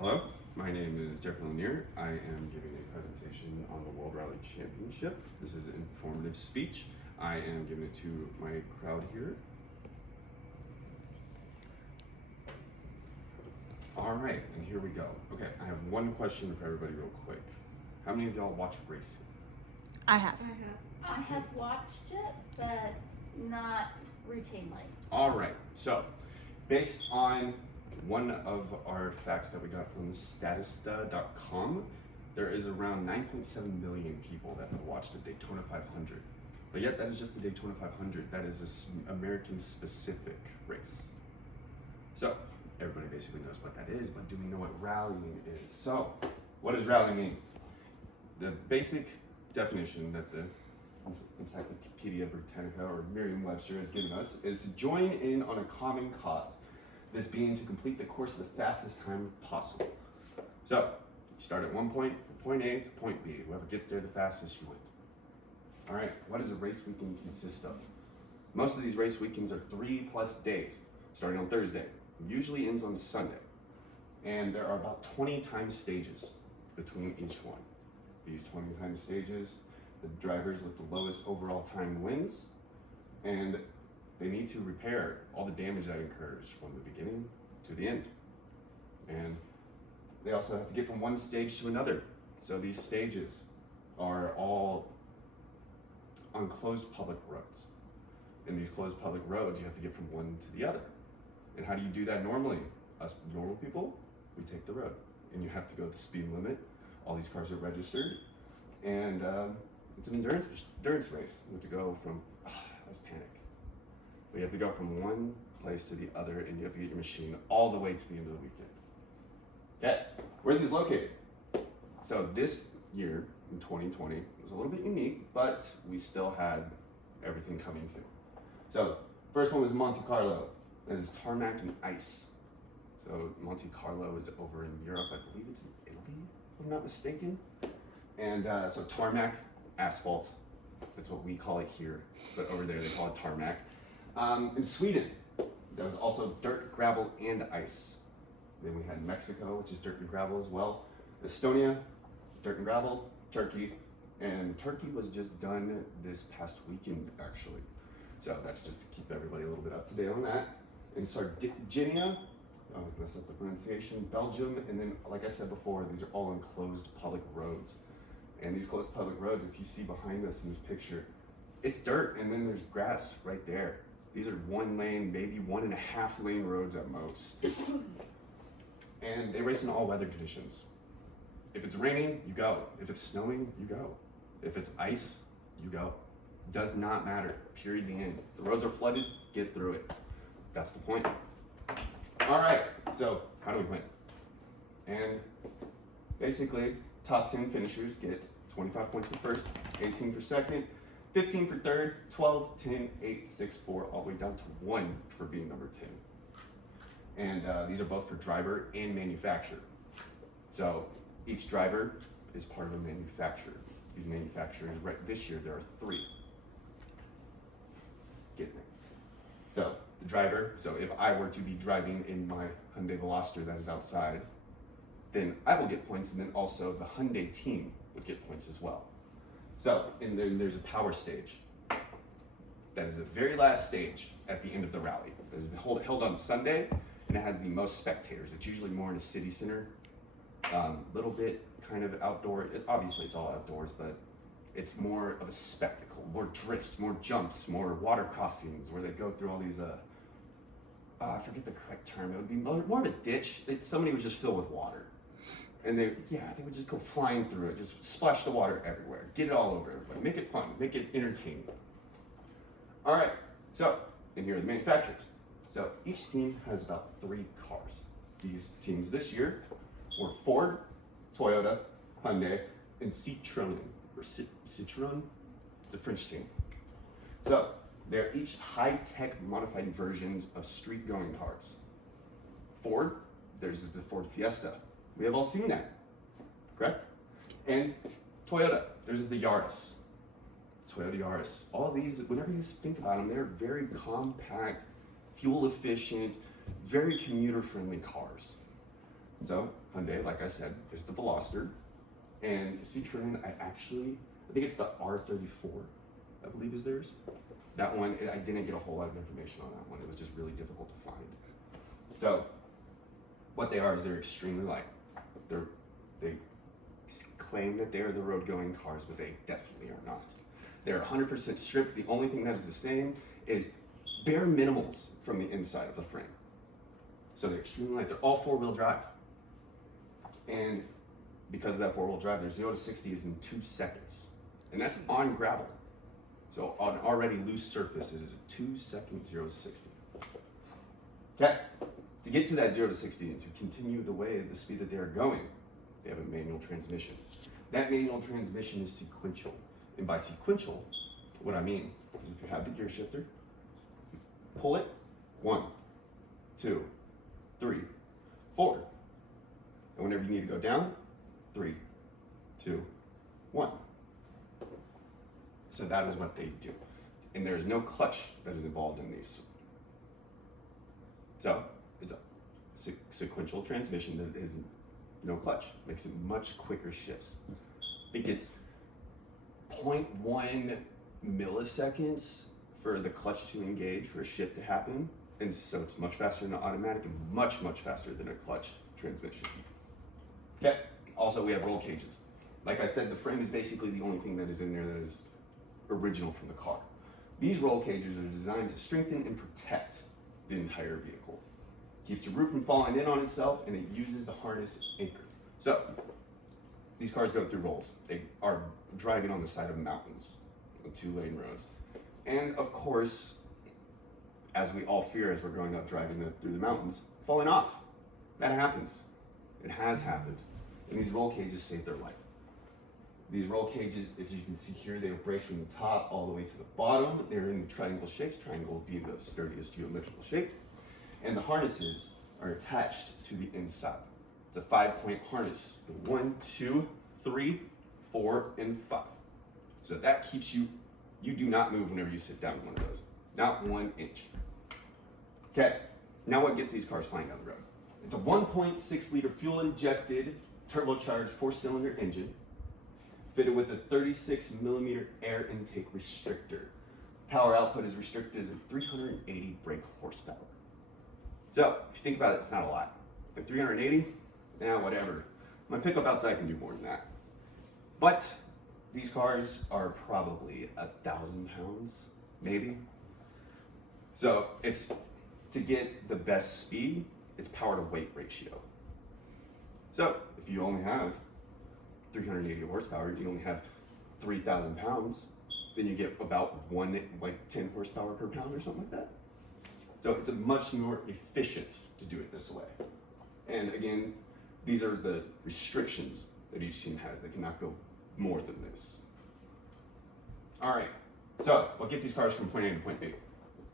Hello, my name is Jeffrey Lanier. I am giving a presentation on the World Rally Championship. This is an informative speech. I am giving it to my crowd here. All right, and here we go. Okay, I have one question for everybody real quick. How many of y'all watch racing? I have. I have watched it, but not routinely. All right, so based on one of our facts that we got from statista.com, there is around 9.7 million people that have watched the Daytona 500. But yet that is just the Daytona 500. That is an American specific race. So everybody basically knows what that is, but do we know what rallying is? So what does rallying mean? The basic definition that the Encyclopedia Britannica or Merriam-Webster has given us is to join in on a common cause. This being to complete the course of the fastest time possible. So you start at one point, from point A to point B. Whoever gets there the fastest, you win. All right, what does a race weekend consist of? Most of these race weekends are 3+ days, starting on Thursday. Usually ends on Sunday. And there are about 20 time stages between each one. These 20 time stages, the drivers with the lowest overall time wins, and they need to repair all the damage that occurs from the beginning to the end. And they also have to get from one stage to another. So these stages are all on closed public roads. In these closed public roads, you have to get from one to the other. And how do you do that normally? Us normal people, we take the road. And you have to go the speed limit. All these cars are registered. And it's an endurance race. You have to go from, I was panic. But you have to go from one place to the other, and you have to get your machine all the way to the end of the weekend. Okay, where are these located? So this year, in 2020, was a little bit unique, but we still had everything coming to. So first one was Monte Carlo. That is tarmac and ice. So Monte Carlo is over in Europe. I believe it's in Italy, if I'm not mistaken. And so tarmac, asphalt. That's what we call it here, but over there they call it tarmac. In Sweden, there was also dirt, gravel, and ice. Then we had Mexico, which is dirt and gravel as well. Estonia, dirt and gravel. Turkey, and Turkey was just done this past weekend, actually. So that's just to keep everybody a little bit up to date on that. And Sardinia, I was gonna set the pronunciation, Belgium, and then, like I said before, these are all enclosed public roads. And these closed public roads, if you see behind us in this picture, it's dirt, and then there's grass right there. These are 1 lane, maybe 1.5 lane roads at most. And they race in all weather conditions. If it's raining, you go. If it's snowing, you go. If it's ice, you go. Does not matter, period, the end. The roads are flooded, get through it. That's the point. All right, so how do we win? And basically, top 10 finishers get 25 points for first, 18 for second, 15 for third, 12, 10, 8, 6, 4, all the way down to 1 for being number 10. And these are both for driver and manufacturer. So each driver is part of a manufacturer. These manufacturers, right this year, there are 3. Get there. So the driver, so if I were to be driving in my Hyundai Veloster that is outside, then I will get points, and then also the Hyundai team would get points as well. So, and then there's a power stage. That is the very last stage at the end of the rally. It's held on Sunday, and it has the most spectators. It's usually more in a city center, little bit kind of outdoor. Obviously, it's all outdoors, but it's more of a spectacle. More drifts, more jumps, more water crossings, where they go through all these. I forget the correct term. It would be more of a ditch. Somebody would just fill with water. And they would just go flying through it, just splash the water everywhere, get it all over everybody, make it fun, make it entertaining. All right, so, and here are the manufacturers. So each team has about 3 cars. These teams this year were Ford, Toyota, Hyundai, and Citroën, or Citroën, it's a French team. So they're each high-tech modified versions of street-going cars. Ford, there's the Ford Fiesta. We have all seen that, correct? And Toyota, there's the Yaris. Toyota Yaris. All these, whenever you think about them, they're very compact, fuel efficient, very commuter-friendly cars. So Hyundai, like I said, is the Veloster. And Citroen, I think it's the R34, I believe is theirs. That one, I didn't get a whole lot of information on that one. It was just really difficult to find. So what they are is they're extremely light. They claim that they are the road-going cars, but they definitely are not. They're 100% stripped. The only thing that is the same is bare minimals from the inside of the frame. So they're extremely light. They're all four-wheel drive. And because of that four-wheel drive, their 0 to 60 is in 2 seconds. And that's on gravel. So on already loose surface, it is a 2-second 0 to 60. Okay, to get to that 0 to 60 and to continue the speed that they are going, they have a manual transmission. That manual transmission is sequential. And by sequential, what I mean is if you have the gear shifter, pull it, 1, 2, 3, 4. And whenever you need to go down, 3, 2, 1. So that is what they do. And there is no clutch that is involved in these. So it's a sequential transmission that is no clutch. Makes it much quicker shifts. It gets 0.1 milliseconds for the clutch to engage, for a shift to happen. And so it's much faster than an automatic and much, much faster than a clutch transmission. Okay, also we have roll cages. Like I said, the frame is basically the only thing that is in there that is original from the car. These roll cages are designed to strengthen and protect the entire vehicle. Keeps the roof from falling in on itself, and it uses the harness anchor. So, these cars go through rolls. They are driving on the side of mountains, on 2-lane roads. And of course, as we all fear as we're growing up driving through the mountains, falling off. That happens. It has happened. And these roll cages save their life. These roll cages, as you can see here, they are braced from the top all the way to the bottom. They're in triangle shapes. Triangle being the sturdiest geometrical shape. And the harnesses are attached to the inside. It's a 5-point harness. 1, 2, 3, 4, and 5. So that keeps you do not move whenever you sit down in one of those. Not 1 inch. Okay, now what gets these cars flying down the road? It's a 1.6 liter fuel injected turbocharged 4-cylinder engine fitted with a 36 millimeter air intake restrictor. Power output is restricted to 380 brake horsepower. So, if you think about it, it's not a lot. Like 380, whatever. My pickup outside can do more than that. But these cars are probably 1,000 pounds, maybe. So, it's to get the best speed, it's power to weight ratio. So, if you only have 380 horsepower, you only have 3,000 pounds, then you get about 10 horsepower per pound or something like that. So it's a much more efficient to do it this way. And again, these are the restrictions that each team has. They cannot go more than this. All right, so what gets these cars from point A to point B?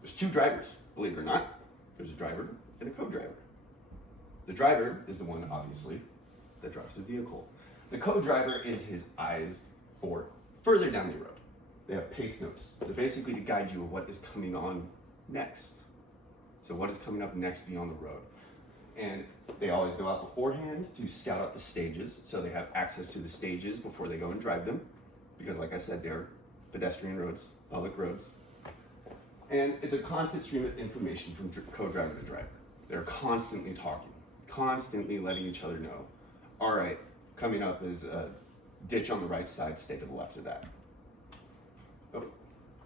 There's 2 drivers, believe it or not. There's a driver and a co-driver. The driver is the one, obviously, that drives the vehicle. The co-driver is his eyes for further down the road. They have pace notes. They're basically to guide you of what is coming on next. So what is coming up next beyond the road? And they always go out beforehand to scout out the stages, so they have access to the stages before they go and drive them. Because like I said, they're pedestrian roads, public roads. And it's a constant stream of information from co-driver to driver. They're constantly talking, constantly letting each other know, all right, coming up is a ditch on the right side, stay to the left of that.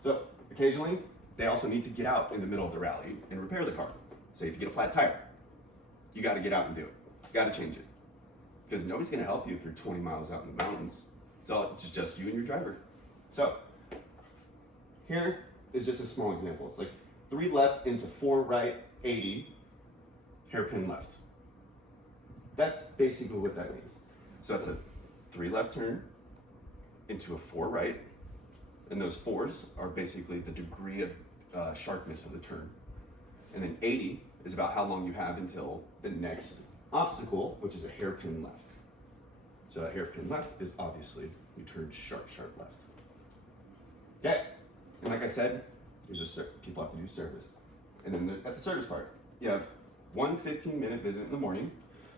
So occasionally, they also need to get out in the middle of the rally and repair the car. Say if you get a flat tire, you got to get out and do it. You got to change it. Because nobody's going to help you if you're 20 miles out in the mountains. It's just you and your driver. So here is just a small example. It's like 3 left into 4 right, 80, hairpin left. That's basically what that means. So it's a 3 left turn into a 4 right, and those 4s are basically the degree of sharpness of the turn. And then 80 is about how long you have until the next obstacle, which is a hairpin left. So a hairpin left is obviously you turn sharp, sharp left. Okay, and like I said, people have to do service. And then at the service part, you have 1 15-minute visit in the morning,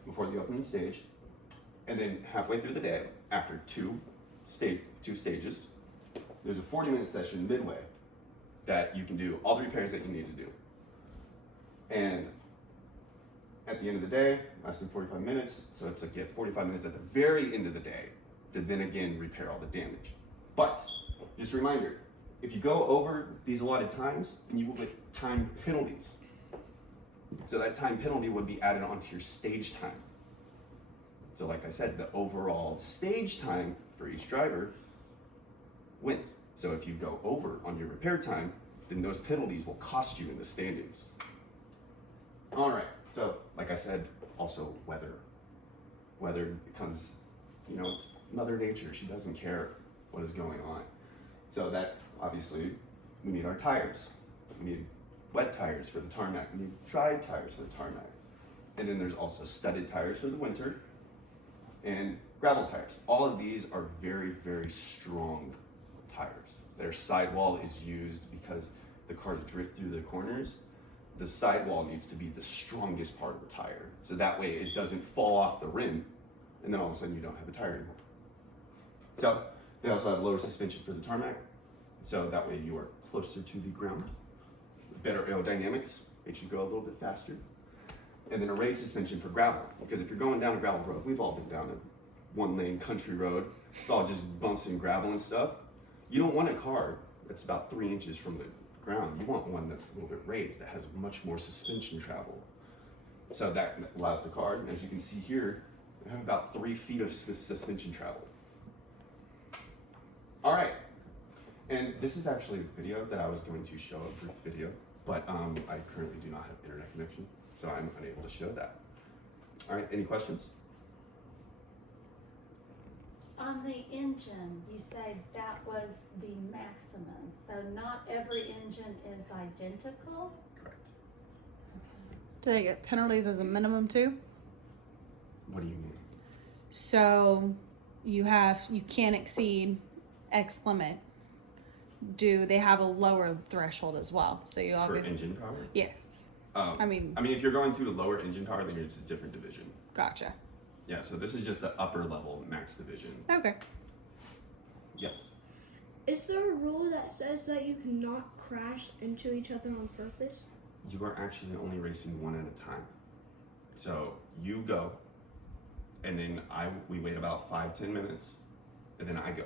before they open the stage. And then halfway through the day, after two stages, there's a 40-minute session midway that you can do all the repairs that you need to do. And at the end of the day, less than 45 minutes, so it's like you have 45 minutes at the very end of the day to then again repair all the damage. But, just a reminder, if you go over these allotted times, then you will get time penalties. So that time penalty would be added onto your stage time. So like I said, the overall stage time for each driver wins. So if you go over on your repair time, then those penalties will cost you in the standings. All right, so like I said, also weather. Weather becomes, it's Mother Nature. She doesn't care what is going on. So that, obviously, we need our tires. We need wet tires for the tarmac. We need dry tires for the tarmac. And then there's also studded tires for the winter and gravel tires. All of these are very, very strong tires. Their sidewall is used because the cars drift through the corners. The sidewall needs to be the strongest part of the tire. So that way it doesn't fall off the rim and then all of a sudden you don't have a tire anymore. So they also have lower suspension for the tarmac. So that way you are closer to the ground. Better aerodynamics, makes you go a little bit faster. And then a raised suspension for gravel. Because if you're going down a gravel road, we've all been down a one-lane country road. It's all just bumps and gravel and stuff. You don't want a car that's about 3 inches from the ground. You want one that's a little bit raised, that has much more suspension travel. So that allows the car, and as you can see here, we have about 3 feet of suspension travel. All right, and this is actually a video that I was going to show, a brief video, but I currently do not have internet connection, so I'm unable to show that. All right, any questions? On the engine, you said that was the maximum, so not every engine is identical? Correct. Okay. Do they get penalties as a minimum too? What do you mean? So you can't exceed X limit. Do they have a lower threshold as well? So you For engine power? Yes. I mean, if you're going to a lower engine power, then it's a different division. Gotcha. Yeah, so this is just the upper level max division. Okay. Yes. Is there a rule that says that you cannot crash into each other on purpose? You are actually only racing one at a time. So you go, and then we wait about 5-10 minutes, and then I go.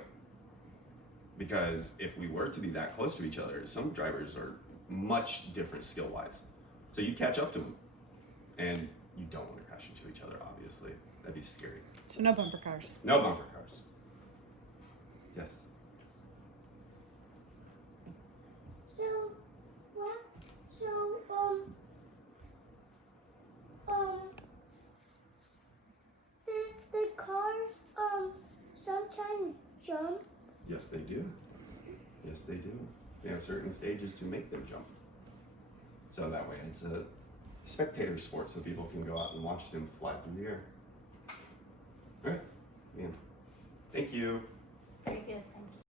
Because if we were to be that close to each other, some drivers are much different skill-wise. So you catch up to them, and you don't want to crash into each other, obviously. That'd be scary. So no bumper cars. No bumper cars. Yes. The cars sometimes jump. Yes, they do. Yes, they do. They have certain stages to make them jump. So that way it's a spectator sport, so people can go out and watch them fly through the air. All right. Yeah. Thank you. Very good, thank you.